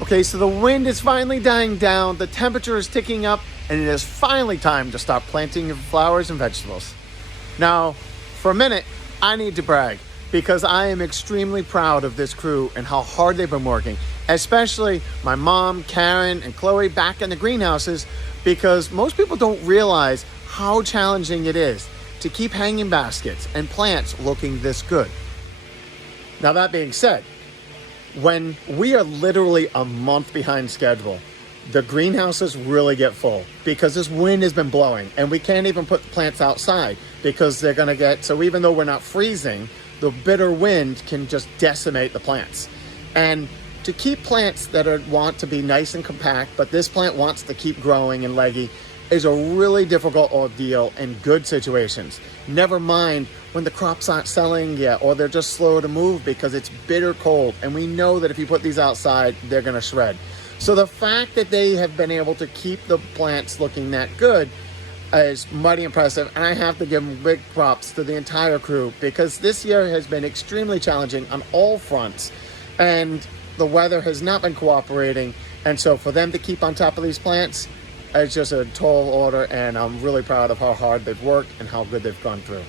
Okay, so the wind is finally dying down, the temperature is ticking up, and it is finally time to start planting your flowers and vegetables. Now, for a minute, I need to brag because I am extremely proud of this crew and how hard they've been working, especially my mom, Karen, and Chloe back in the greenhouses, because most people don't realize how challenging it is to keep hanging baskets and plants looking this good. Now, that being said, when we are literally a month behind schedule, the greenhouses really get full because this wind has been blowing and we can't even put the plants outside because they're going to get, so even though we're not freezing, the bitter wind can just decimate the plants. And to keep plants that want to be nice and compact, but this plant wants to keep growing and leggy, is a really difficult ordeal in good situations. Never mind when the crops aren't selling yet or they're just slow to move because it's bitter cold. And we know that if you put these outside, they're gonna shred. So the fact that they have been able to keep the plants looking that good is mighty impressive. And I have to give them big props to the entire crew because this year has been extremely challenging on all fronts. And the weather has not been cooperating. And so for them to keep on top of these plants, it's just a tall order, and I'm really proud of how hard they've worked and how good they've gone through.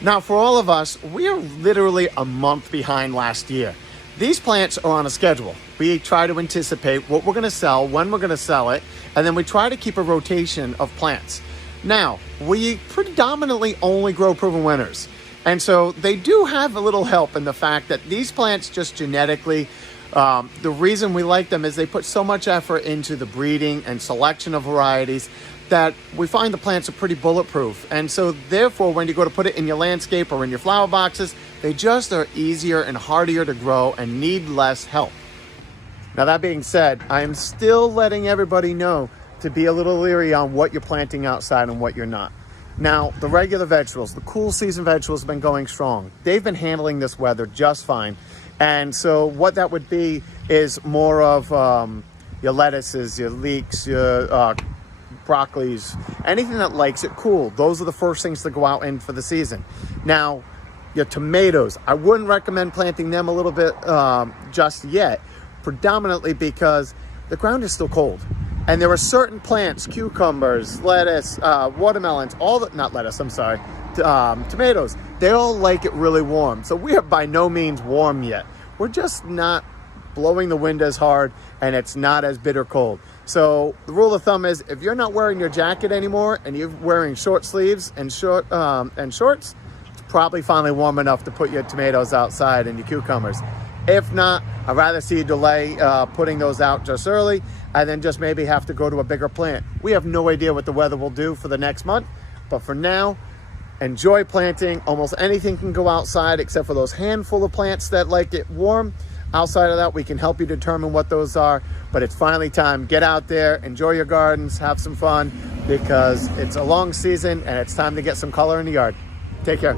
Now, for all of us, we are literally a month behind last year. These plants are on a schedule. We try to anticipate what we're gonna sell, when we're gonna sell it, and then we try to keep a rotation of plants. Now, we predominantly only grow proven winners. And so they do have a little help in the fact that these plants just genetically, the reason we like them is they put so much effort into the breeding and selection of varieties that we find the plants are pretty bulletproof. And so therefore, when you go to put it in your landscape or in your flower boxes, they just are easier and hardier to grow and need less help. Now, that being said, I am still letting everybody know to be a little leery on what you're planting outside and what you're not. Now, the regular vegetables, the cool season vegetables have been going strong. They've been handling this weather just fine. And so what that would be is more of your lettuces, your leeks, your broccolis, anything that likes it cool. Those are the first things to go out in for the season. Now, your tomatoes, I wouldn't recommend planting them a little bit just yet, predominantly because the ground is still cold. And there are certain plants, cucumbers, lettuce, watermelons, tomatoes, they all like it really warm. So we are by no means warm yet. We're just not blowing the wind as hard and it's not as bitter cold. So the rule of thumb is if you're not wearing your jacket anymore and you're wearing short sleeves and shorts, it's probably finally warm enough to put your tomatoes outside and your cucumbers. If not, I'd rather see you delay putting those out just early and then just maybe have to go to a bigger plant. We have no idea what the weather will do for the next month, but for now, enjoy planting. Almost anything can go outside except for those handful of plants that like it warm. Outside of that, we can help you determine what those are, but it's finally time. Get out there, enjoy your gardens, have some fun because it's a long season and it's time to get some color in the yard. Take care.